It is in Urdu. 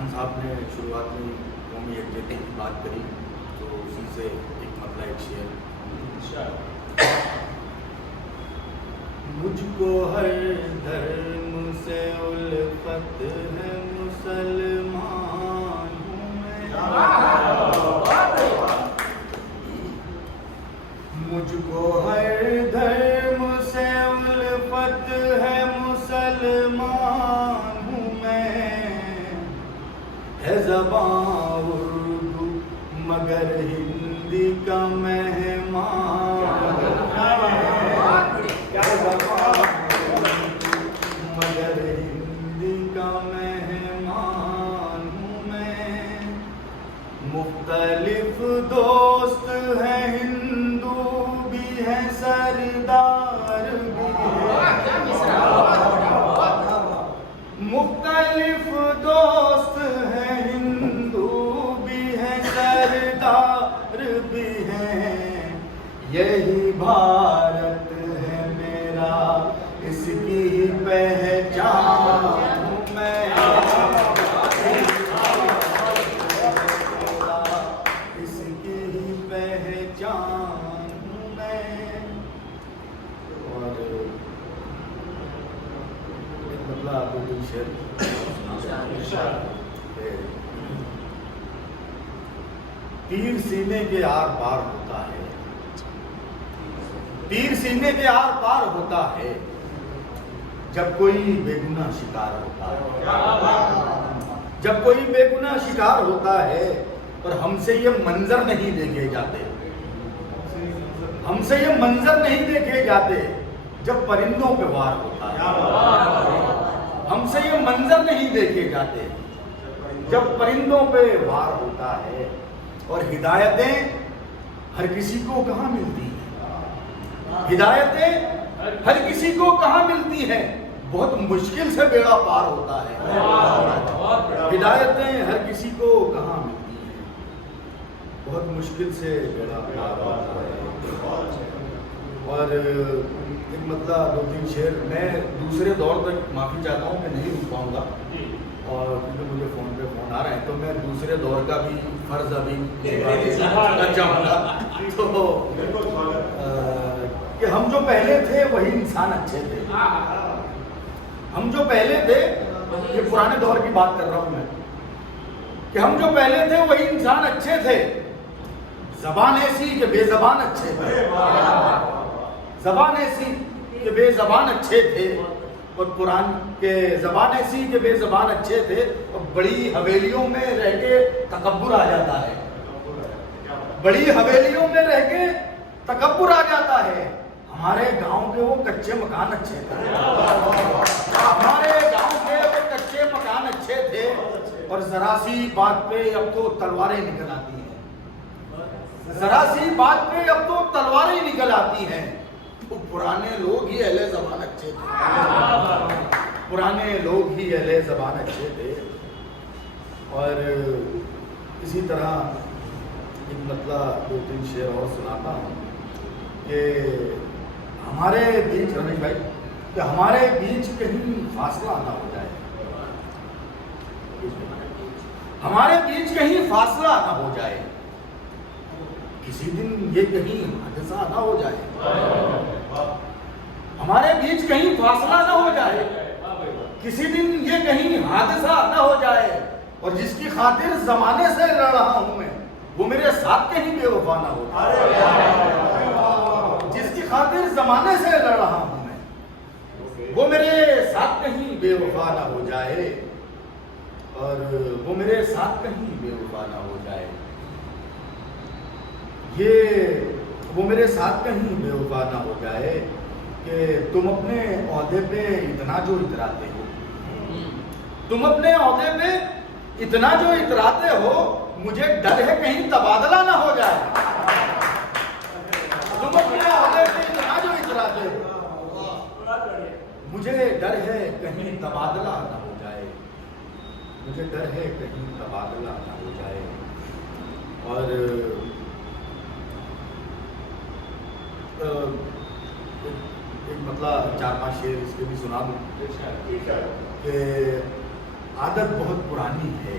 خان صاحب نے شروعات میں قومی یکجہتی کی بات کری تو اسی سے ایک مطلب ایک شعر مجھ کو ہر دھرم سے الفت ہے مسلمان ہوں میں مجھ کو ہر دھرم سے الفت ہے مسلمان ہوں میں ہے زبان اردو مگر ہندی کا مہمان مگر ہندی کا مہمان ہوں میں مختلف دوست ہیں ہندو بھی ہیں سردار بھی مختلف دوست ہیں ہندو بھی ہیں سردار بھی ہیں یہی بھارت ہے میرا اس کی پہچان ہوں میں اس کی پہچان ہوں میں اور ایک بدلا دو تین شعر تیر سینے کے آر پار ہوتا ہے تیر سینے کے آر پار ہوتا ہے جب کوئی بے گناہ شکار ہوتا ہے جب کوئی بے گناہ شکار ہوتا ہے اور ہم سے یہ منظر نہیں دیکھے جاتے ہم سے یہ منظر نہیں دیکھے جاتے جب پرندوں پہ وار ہوتا ہے ہم سے یہ منظر نہیں دیکھے جاتے جب پرندوں پہ وار ہوتا ہے اور ہدایتیں ہر کسی کو کہاں ملتی ہیں ہدایتیں ہر کسی کو کہاں ملتی ہیں بہت مشکل سے بیڑا پار ہوتا ہے ہدایتیں ہر کسی کو کہاں ملتی ہیں بہت مشکل سے بیڑا پار ہوتا ہے اور ایک مطلب دو تین شعر میں دوسرے دور تک معافی چاہتا ہوں کہ نہیں رک پاؤں گا اور کیونکہ مجھے فون پہ فون آ رہے ہیں تو میں دوسرے دور کا بھی فرض ابھی چاہوں گا تو کہ ہم جو پہلے تھے وہی انسان اچھے تھے ہم جو پہلے تھے یہ پرانے دور کی بات کر رہا ہوں میں کہ ہم جو پہلے تھے وہی انسان اچھے تھے زبان ایسی کہ بے زبان اچھے تھے زبان ایسی کہ بے زبان اچھے تھے اور قرآن کے زبان ایسی کہ بے زبان اچھے تھے اور بڑی حویلیوں میں رہ کے تکبر آ جاتا ہے بڑی حویلیوں میں رہ کے تکبر آ جاتا ہے ہمارے گاؤں کے وہ کچے مکان اچھے تھے ہمارے گاؤں کے وہ کچے مکان اچھے تھے اور ذرا سی بات پہ اب تو تلواریں نکل آتی ہیں ذرا سی بات پہ اب تو تلواریں نکل آتی ہیں وہ پرانے لوگ ہی اہل زبان اچھے تھے پرانے لوگ ہی اہل زبان اچھے تھے اور اسی طرح ایک مطلب دو تین شعر اور سناتا ہوں کہ ہمارے بیچ رمیش بھائی کہ ہمارے بیچ کہیں فاصلہ نہ ہو جائے ہمارے بیچ کہیں فاصلہ نہ ہو جائے کسی دن یہ کہیں حادثہ نہ ہو جائے ہمارے بیچ کہیں فاصلہ نہ ہو جائے کسی دن یہ کہیں حادثہ نہ ہو جائے اور جس کی خاطر زمانے سے لڑ رہا ہوں میں وہ میرے ساتھ کہیں بے وفا نہ ہو جائے جس کی خاطر زمانے سے لڑ رہا ہوں میں وہ میرے ساتھ کہیں بے وفا نہ ہو جائے اور وہ میرے ساتھ کہیں بے وفا نہ ہو جائے یہ وہ میرے ساتھ کہیں بے وفا نہ ہو جائے کہ تم اپنے عہدے پہ اتنا جو اتراتے ہو تم اپنے عہدے پہ اتنا جو اتراتے ہو مجھے ڈر ہے کہیں تبادلہ نہ ہو جائے تم اپنے عہدے پہ اتنا جو اتراتے ہو مجھے ڈر ہے کہیں تبادلہ نہ ہو جائے مجھے ڈر ہے کہیں تبادلہ نہ ہو جائے اور ایک مطلب 4-5 شعر اس کے بھی سنا دوں کہ عادت بہت پرانی ہے